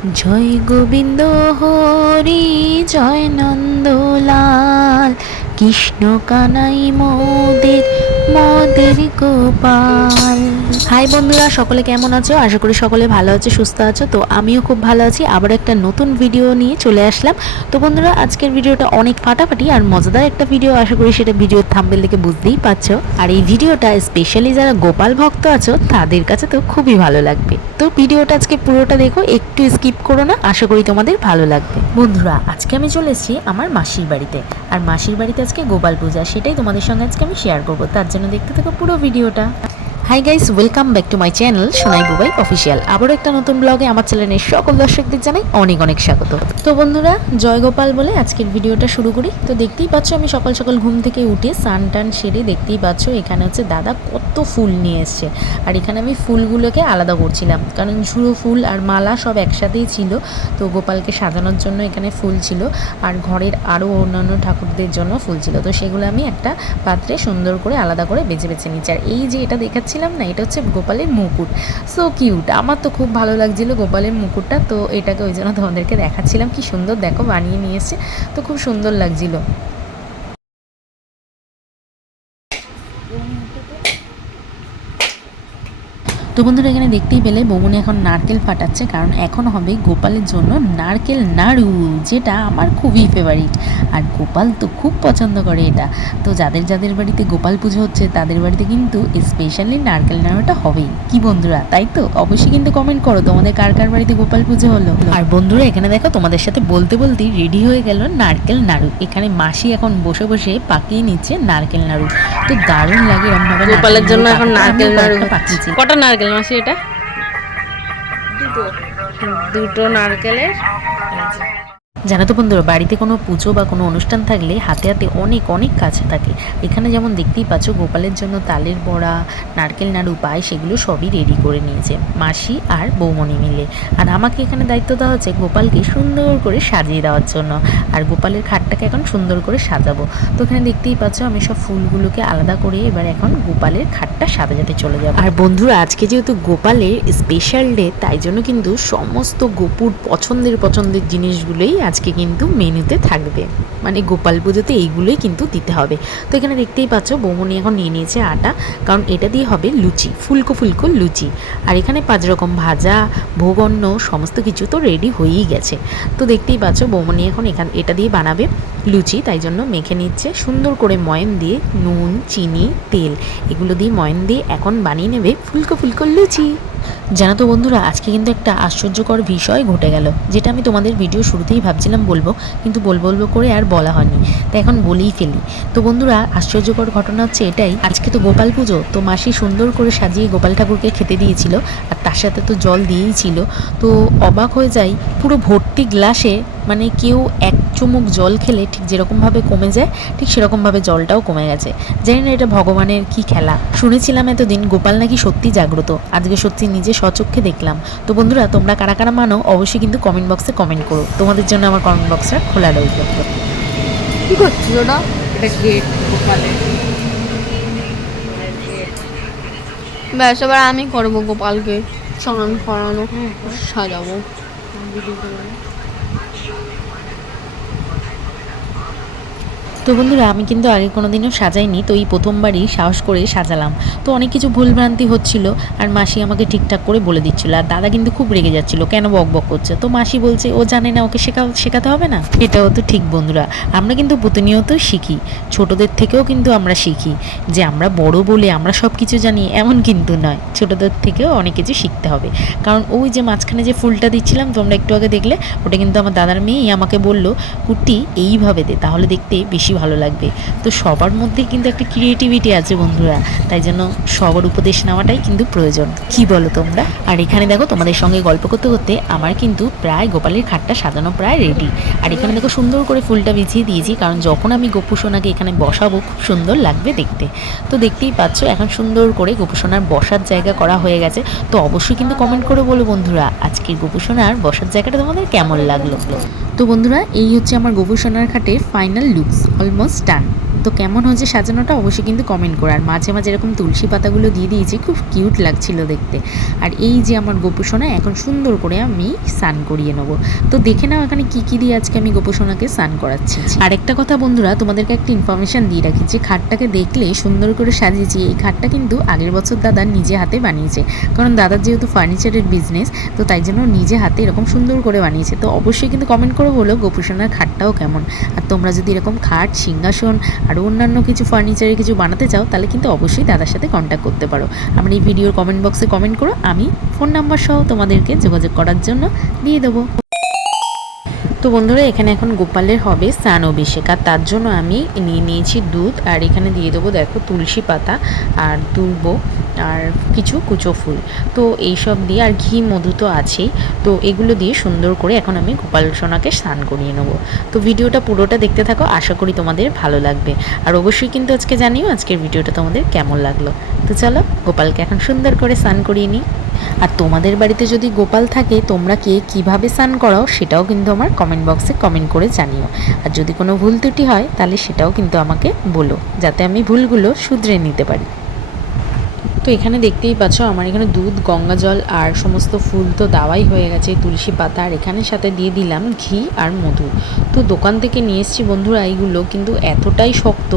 জয় গোবিন্দ হরি জয় নন্দলাল কৃষ্ণ কানাই মোদের গোপাল। হাই বন্ধুরা, সকলে কেমন আছো? আশা করি সকলে ভালো আছো, সুস্থ আছো। তো আমিও খুব ভালো আছি। আবার একটা নতুন ভিডিও নিয়ে চলে আসলাম। তো বন্ধুরা, আজকের ভিডিওটা অনেক ফাটাফাটি আর মজাদার একটা ভিডিও আশা করি সেটা ভিডিওর থাম্বেল দেখে বুঝতেই পারছ। আর এই ভিডিওটা স্পেশালি যারা গোপাল ভক্ত আছো, তাদের কাছে তো খুবই ভালো লাগবে। তো ভিডিওটা আজকে পুরোটা দেখো, একটু স্কিপ করো না। আশা করি তোমাদের ভালো লাগবে। বন্ধুরা, আজকে আমি চলে এসেছি আমার মাসির বাড়িতে। আর মাসির বাড়িতে আজকে গোপাল পূজা, সেটাই তোমাদের সঙ্গে আজকে আমি শেয়ার করব। তার জন্য দেখতে থাকো পুরো ভিডিওটা। Hi guys welcome back to my channel Sonai Bubai official আবারও একটা নতুন ব্লগে আমার চ্যানেলের সকল দর্শকদের জানাই অনেক অনেক স্বাগত। তো বন্ধুরা, জয়গোপাল বলে আজকের ভিডিওটা শুরু করি। তো দেখতেই পাচ্ছ আমি সকাল সকাল ঘুম থেকে উঠে স্নান টান সেরে দেখতেই পাচ্ছ এখানে হচ্ছে দাদা কত ফুল নিয়ে এসছে। আর এখানে আমি ফুলগুলোকে আলাদা করছিলাম। কারণ ঝুড়ো ফুল আর মালা সব একসাথেই ছিল। তো গোপালকে সাজানোর জন্য এখানে ফুল ছিল। আর ঘরের আরও অন্যান্য ঠাকুরদের জন্য ফুল ছিল। তো সেগুলো আমি একটা পাত্রে সুন্দর করে আলাদা করে বেছে বেছে নিচ্ছি। আর এই যে এটা দেখাচ্ছিলাম না, এটা হচ্ছে গোপালের মুকুট। সো কিউট আমার তো খুব ভালো লাগছিল গোপালের মুকুটটা, তো এটাকে ওই জন্য তোমাদেরকে দেখাচ্ছিলাম। কি সুন্দর, দেখো বানিয়ে নিয়েছে, তো খুব সুন্দর লাগছিল। তো বন্ধুরা এখানে দেখতেই পেলে বৌমনি এখন নারকেল ফাটাচ্ছে কারণ এখন হবে গোপালের জন্য নারকেল নাড়ু যেটা আমার খুবই ফেভারিট আর গোপাল তো খুব পছন্দ করে এটা। তো যাদের যাদের বাড়িতে গোপাল পুজো হচ্ছে তাদের বাড়িতে কিন্তু স্পেশালি নারকেল নাড়ুটা হবেই। কি বন্ধুরা তাই তো? অবশ্যই কিন্তু কমেন্ট করো তোমাদের কার কার বাড়িতে গোপাল পুজো হলো? আর বন্ধুরা এখানে দেখো তোমাদের সাথে বলতে বলতেই রেডি হয়ে গেল নারকেল নাড়ু। এখানে মাসি এখন বসে বসে পাকিয়ে নিচ্ছে নারকেল নাড়ু। তো দারুণ লাগে ভাবে গোপালের জন্য এখন নারকেল নাড়ু পাকিয়েছি। কটা নারকেল মাসি এটা? দুটো। দুটো নারকেলের। জানো তো বন্ধুরা, বাড়িতে কোনো পুজো বা কোনো অনুষ্ঠান থাকলে হাতে হাতে অনেক অনেক কাজ থাকে। এখানে যেমন দেখতেই পাচ্ছ, গোপালের জন্য তালের বড়া, নারকেল নাড়ু পায় সেগুলো সবই রেডি করে নিয়েছে মাসি আর বৌমণি মিলে। আর আমাকে এখানে দায়িত্ব দেওয়া হচ্ছে গোপালকে সুন্দর করে সাজিয়ে দেওয়ার জন্য। আর গোপালের খাটটাকে এখন সুন্দর করে সাজাবো। তো এখানে দেখতেই পাচ্ছ, আমি সব ফুলগুলোকে আলাদা করে এবার এখন গোপালের খাটটা সাজাতে চলে যাব। আর বন্ধুরা, আজকে যেহেতু গোপালের স্পেশাল ডে তাই জন্য কিন্তু সমস্ত গোপুর পছন্দের পছন্দের জিনিসগুলোই আজকে কিন্তু মেনুতে থাকবে। মানে গোপাল পুজোতে এইগুলোই কিন্তু দিতে হবে। তো এখানে দেখতেই পাচ্ছ, বৌমনি এখন নিয়ে নিয়েছে আটা, কারণ এটা দিয়ে হবে লুচি, ফুলকো ফুলকো লুচি। আর এখানে পাঁচ রকম ভাজা, ভোগন্য, সমস্ত কিছু তো রেডি হয়েই গেছে। তো দেখতেই পাচ্ছ, বৌমনি এখন এখান, এটা দিয়ে বানাবে লুচি, তাই জন্য মেখে নিচ্ছে। সুন্দর করে ময়ম দিয়ে নুন, চিনি, তেল, এগুলো দিয়ে ময়ম দিয়ে এখন বানিয়ে নেবে ফুলকো ফুলকো লুচি। জানো তো বন্ধুরা, আজকে কিন্তু একটা আশ্চর্যকর বিষয় ঘটে গেল, যেটা আমি তোমাদের ভিডিও শুরুতেই ভাবছিলাম বলব, কিন্তু বলব বলব করে আর বলা হয়নি তো এখন বলেই ফেলি। তো বন্ধুরা, আশ্চর্যকর ঘটনা হচ্ছে এটাই, আজকে তো গোপাল পুজো, তো মাসি সুন্দর করে সাজিয়ে গোপাল ঠাকুরকে খেতে দিয়েছিল, আর তার সাথে তো জল দিয়েই ছিল, তো অবাক হয়ে যাই, পুরো ভর্তি গ্লাসে মানে কেউ এক চুমুক জল খেলে ঠিক যেরকমভাবে কমে যায় ঠিক সেরকমভাবে জলটাও কমে গেছে। জানি না এটা ভগবানের কি খেলা। শুনেছিলাম এতদিন গোপাল নাকি সত্যি জাগ্রত। আজকে সত্যি নিজে সচক্ষে দেখলাম। তো বন্ধুরা তোমরা কারা কারা মানো অবশ্যই কিন্তু কমেন্ট বক্সে কমেন্ট করো। তোমাদের জন্য আমার কমেন্ট বক্সটা খোলা রইল। কি এটা গেট গোপালের। ব্যাস এবার আমি করব গোপালকে স্নান করানো। সাজাবো। তো বন্ধুরা, আমি কিন্তু আগে কোনোদিনও সাজাইনি, তো এই প্রথমবারই সাহস করে সাজালাম। তো অনেক কিছু ভুলভ্রান্তি হচ্ছিল, আর মাসি আমাকে ঠিকঠাক করে বলে দিচ্ছিল, আর দাদা কিন্তু খুব রেগে যাচ্ছিল, কেন বক বক করছে? তো মাসি বলছে, ও জানে না ওকে শেখা, শেখাতে হবে না? এটাও তো ঠিক বন্ধুরা, আমরা কিন্তু প্রতিনিয়ত শিখি, ছোটদের থেকেও কিন্তু আমরা শিখি, যে আমরা বড় বলে আমরা সব কিছু জানি, এমন কিন্তু নয়, ছোটদের থেকেও অনেক কিছু শিখতে হবে। কারণ ওই যে মাঝখানে যে ফুলটা দিচ্ছিলাম, তোমরা একটু আগে দেখলে, ওটা কিন্তু আমার দাদার মেয়েই আমাকে বলল কুর্তি এইভাবে দে, তাহলে দেখতে বেশি ভালো লাগবে। তো সবার মধ্যেই কিন্তু একটা ক্রিয়েটিভিটি আছে বন্ধুরা, তাই জন্য সবার উপদেশ নেওয়াটাই কিন্তু প্রয়োজন। কি বলো তোমরা? আর এখানে দেখো তোমাদের সঙ্গে গল্প করতে করতে আমার কিন্তু প্রায় গোপালের খাটটা সাজানো প্রায় রেডি আর এখানে দেখো সুন্দর করে ফুলটা বিছিয়ে দিয়েছি, কারণ যখন আমি গোপুসোনাকে এখানে বসাবো, খুব সুন্দর লাগবে দেখতে। তো দেখতেই পাচ্ছ, এখন সুন্দর করে গোপুসোনার বসার জায়গা করা হয়ে গেছে। তো অবশ্যই কিন্তু কমেন্ট করে বলো বন্ধুরা, আজকের গোপুসোনার বসার জায়গাটা তোমাদের কেমন লাগল? তো বন্ধুরা, এই হচ্ছে আমার গোপুসোনার খাটের ফাইনাল লুকস অলমোস্ট ডান তো কেমন হয়েছে সাজানোটা অবশ্যই কিন্তু কমেন্ট করো। আর মাঝে মাঝে এরকম তুলসী পাতাগুলো দিয়ে দিয়েছি, খুব কিউট লাগছিল দেখতে। আর এই যে আমার গোপুসোনা, এখন সুন্দর করে আমি স্নান করিয়ে নেব। তো দেখে নাও এখানে কি কী দিয়ে আজকে আমি গোপুসোনাকে স্নান করাচ্ছি। আরেকটা কথা বন্ধুরা, তোমাদেরকে একটা ইনফরমেশন দিয়ে রাখি যে খাটটাকে দেখলে সুন্দর করে সাজিয়েছি। এই খাটটা কিন্তু আগের বছর দাদা নিজে হাতে বানিয়েছে। কারণ দাদার যেহেতু ফার্নিচারের বিজনেস তো তাই জন্য নিজে হাতে এরকম সুন্দর করে বানিয়েছে। তো অবশ্যই কিন্তু কমেন্ট করে বলো গোপুসোনার খাটটাও কেমন। আর তোমরা যদি এরকম খাট, সিংহাসন আরও অন্যান্য কিছু ফার্নিচারের কিছু বানাতে চাও, তাহলে কিন্তু অবশ্যই দাদার সাথে কন্ট্যাক্ট করতে পারো। আমার এই ভিডিওর কমেন্ট বক্সে কমেন্ট করো, আমি ফোন নাম্বার সহ তোমাদেরকে যোগাযোগ করার জন্য দিয়ে দেবো। তো বন্ধুরা, এখানে এখন গোপালের হবে স্নান অভিষেক। আর তার জন্য আমি নিয়ে নিয়েছি দুধ, আর এখানে দিয়ে দেবো, দেখো, তুলসী পাতা, আর তুলব, আর কিছু কুচো ফুল। তো এইসব দিয়ে আর ঘি, মধু তো আছেই। তো এগুলো দিয়ে সুন্দর করে এখন আমি গোপাল সোনাকে স্নান করিয়ে নেব। তো ভিডিওটা পুরোটা দেখতে থাকো, আশা করি তোমাদের ভালো লাগবে। আর অবশ্যই কিন্তু আজকে জানিও আজকের ভিডিওটা তোমাদের কেমন লাগল। তো চলো, গোপালকে এখন সুন্দর করে স্নান করিয়ে নিই। আর তোমাদের বাড়িতে যদি গোপাল থাকে, তোমরা কে কীভাবে স্নান করাও সেটাও কিন্তু আমার কমেন্ট বক্সে কমেন্ট করে জানিও। আর যদি কোনো ভুল ত্রুটি হয়, তাহলে সেটাও কিন্তু আমাকে বলো, যাতে আমি ভুলগুলো শুধরে নিতে পারি। তো এখানে দেখতেই পাচ্ছ আমার এখানে দুধ গঙ্গা জল আর সমস্ত ফুল তো দাওয়াই হয়ে গেছে তুলসী পাতা আর এখানে সাথে দিয়ে দিলাম ঘি আর মধু। তো দোকান থেকে নিয়ে এসেছি বন্ধুরা এইগুলো কিন্তু এতটাই শক্ত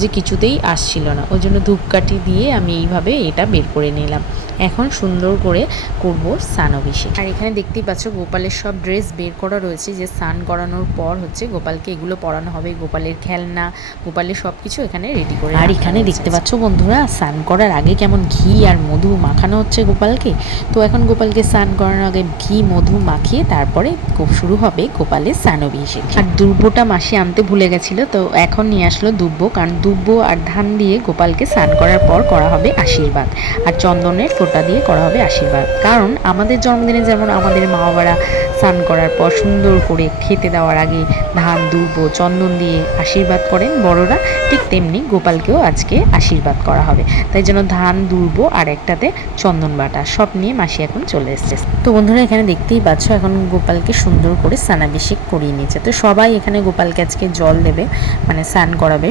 যে কিছুতেই আসছিল না। ওই জন্য ধূপকাঠি দিয়ে আমি এইভাবে এটা বের করে নিলাম। এখন সুন্দর করে করব স্নান অভিষেক। আর এখানে দেখতেই পাচ্ছ গোপালের সব ড্রেস বের করা রয়েছে যে স্নান করানোর পর হচ্ছে গোপালকে এগুলো পরানো হবে গোপালের খেলনা গোপালের সব কিছু এখানে রেডি করে আর এখানে দেখতে পাচ্ছ বন্ধুরা স্নান করার আগে কেমন ঘি আর মধু মাখানো হচ্ছে গোপালকে? তো এখন গোপালকে স্নান করানোর আগে ঘি, মধু মাখিয়ে তারপরে শুরু হবে গোপালের স্নান অভিষেক আর দুর্বটা মাসি আনতে ভুলে গেছিল, তো এখন নিয়ে আসলো দুব্ব। কারণ দুব্ব আর ধান দিয়ে গোপালকে স্নান করার পর করা হবে আশীর্বাদ। আর চন্দনের ফোঁটা দিয়ে করা হবে আশীর্বাদ। কারণ আমাদের জন্মদিনে যেমন আমাদের মা বাবারা স্নান করার পর সুন্দর করে খেতে দেওয়ার আগে ধান, দুব্ব, চন্দন দিয়ে আশীর্বাদ করেন বড়রা, ঠিক তেমনি গোপালকেও আজকে আশীর্বাদ করা হবে। তাই যেন ধান দুর্ব আর একটাতে চন্দন বাটা। সব নিয়ে মাসি এখন চলে এসছে। তো বন্ধুরা, এখানে দেখতেই পাচ্ছ, এখন গোপালকে সুন্দর করে স্নানাভিষেক করিয়ে নিয়েছে। তো সবাই এখানে গোপালকে আজকে জল দেবে মানে স্নান করাবে।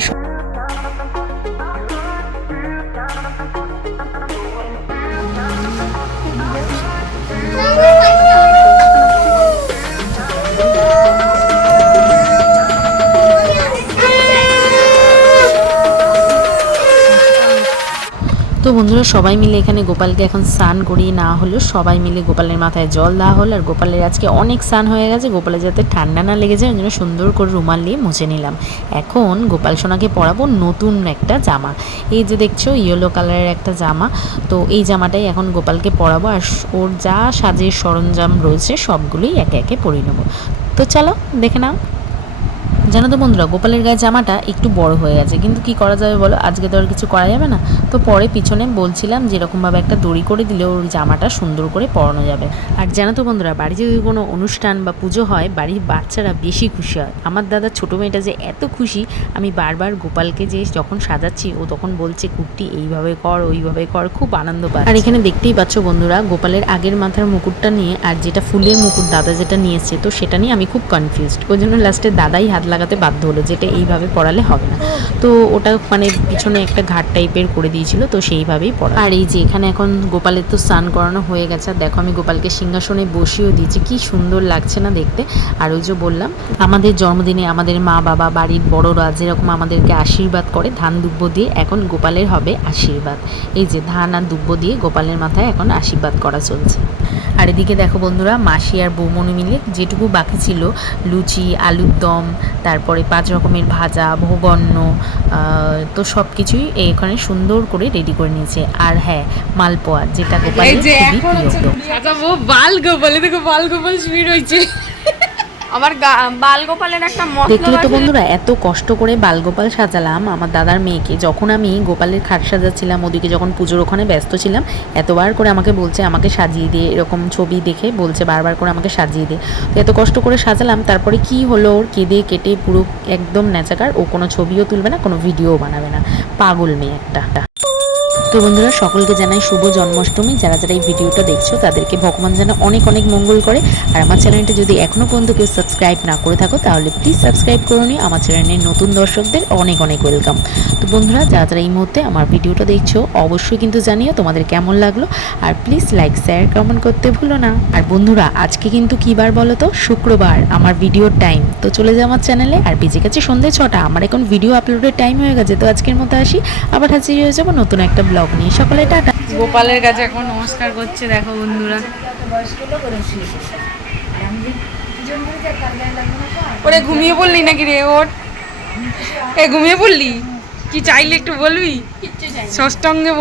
সবাই মিলে এখানে গোপালকে এখন স্নান করিয়ে না হলো সবাই মিলে গোপালের মাথায় জল দেওয়া হলো। আর গোপালের আজকে অনেক স্নান হয়ে গেছে। গোপালের যাতে ঠান্ডা না লেগে যায়, ওই জন্য সুন্দর করে রুমাল দিয়ে মুছে নিলাম। এখন গোপাল সোনাকে পরাবো নতুন একটা জামা। এই যে দেখছ ইয়েলো কালারের একটা জামা। তো এই জামাটাই এখন গোপালকে পরাবো। আর ওর যা সাজের সরঞ্জাম রয়েছে, সবগুলোই একে একে পরিয়ে নেব। তো চলো, দেখে নাও। জানো তো বন্ধুরা, গোপালের গায়ে জামাটা একটু বড় হয়ে গেছে। কিন্তু কি করা যাবে বলো? আজকে তো আর কিছু করা যাবে না। তো পরে পিছনে বলছিলাম যেরকমভাবে একটা দড়ি করে দিলে ওর জামাটা সুন্দর করে পরানো যাবে। আর জানো তো বন্ধুরা, বাড়িতে যদি কোনো অনুষ্ঠান বা পুজো হয়, বাড়ির বাচ্চারা বেশি খুশি হয়। আমার দাদা ছোটো মেয়েটা যে এত খুশি, আমি বারবার গোপালকে যে যখন সাজাচ্ছি, ও তখন বলছে কুর্তি এইভাবে কর, ওইভাবে কর। খুব আনন্দ পায় আর এখানে দেখতেই পাচ্ছ বন্ধুরা, গোপালের আগের মাথার মুকুটটা নিয়ে আর যেটা ফুলের মুকুট দাদা যেটা নিয়ে এসছে, তো সেটা নিয়ে আমি খুব কনফিউজড ওই জন্য লাস্টে দাদাই হাত লাগাতে বাধ্য হলো যেটা এইভাবে পড়ালে হবে না। তো ওটা মানে পিছনে একটা ঘাট টাইপের করে দিয়েছিল, তো সেইভাবেই পড়া আর এই যে এখানে এখন গোপালের তো স্নান করানো হয়ে গেছে, আর দেখো আমি গোপালকে সিংহাসনে বসিয়েও দিয়েছি, কি সুন্দর লাগছে না দেখতে। আর ওই যে বললাম, আমাদের জন্মদিনে আমাদের মা বাবা, বাড়ির বড়রা যেরকম আমাদেরকে আশীর্বাদ করে, ধান দুব্ব দিয়ে এখন গোপালের হবে আশীর্বাদ। এই যে ধান আর দুব্ব দিয়ে গোপালের মাথায় এখন আশীর্বাদ করা চলছে। আর এদিকে দেখো বন্ধুরা মাসি আর বৌমনি মিলে যেটুকু বাকি ছিল লুচি আলুর দম তারপরে পাঁচ রকমের ভাজা ভোগন্য তো সব কিছুই এখানে সুন্দর করে রেডি করে নিয়েছে। আর হ্যাঁ মালপোয়া যেটা গোপালের খুবই প্রিয়। বাল গোপাল দেখো বাল গোপাল শুয়ে রয়েছে। আবার বালগোপালের একটা দেখলে তো বন্ধুরা এত কষ্ট করে বালগোপাল সাজালাম আমার দাদার মেয়েকে। যখন আমি গোপালের খাট সাজাচ্ছিলাম ওদিকে যখন পুজোর ওখানে ব্যস্ত ছিলাম এতবার করে আমাকে বলছে আমাকে সাজিয়ে দিয়ে এরকম ছবি দেখে বলছে বারবার করে আমাকে সাজিয়ে দে। তো এত কষ্ট করে সাজালাম তারপরে কি হলো? ওর কেঁদে কেটে পুরো একদম ন্যাচাকার ও কোনো ছবিও তুলবে না কোনো ভিডিও বানাবে না। পাগল মেয়ে একটা। তো বন্ধুরা, সকলকে জানাই শুভ জন্মাষ্টমী। যারা যারা এই ভিডিওটা দেখছ, তাদেরকে ভগবান যেন অনেক অনেক মঙ্গল করে। আর আমার চ্যানেলটা যদি এখনও পর্যন্ত কেউ সাবস্ক্রাইব না করে থাকো, তাহলে প্লিজ সাবস্ক্রাইব করে নিও। আমার চ্যানেলের নতুন দর্শকদের অনেক অনেক ওয়েলকাম তো বন্ধুরা, যারা যারা এই মুহূর্তে আমার ভিডিওটা দেখছ, অবশ্যই কিন্তু জানিও তোমাদের কেমন লাগল। আর প্লিজ লাইক শেয়ার কমেন্ট করতে ভুলো না। আর বন্ধুরা, আজকে কিন্তু কী বার বলো তো? শুক্রবার, আমার ভিডিওর টাইম তো চলে যাও আমার চ্যানেলে। আর বেজে গেছে সন্ধ্যে ছটা। আমার এখন ভিডিও আপলোডের টাইম হয়ে গেছে। তো আজকের মতো আসি। আবার হাজির হয়ে যাব নতুন একটা ব্লগ নিয়ে। সকালে টাটা। গোপালের কাছে এখন নমস্কার করছে দেখো বন্ধুরা। ওরে ঘুমিয়ে পড়লি নাকি রে ওর? এ ঘুমিয়ে পড়লি? কি চাইলে একটু বলবি? ষষ্ঠঙ্গে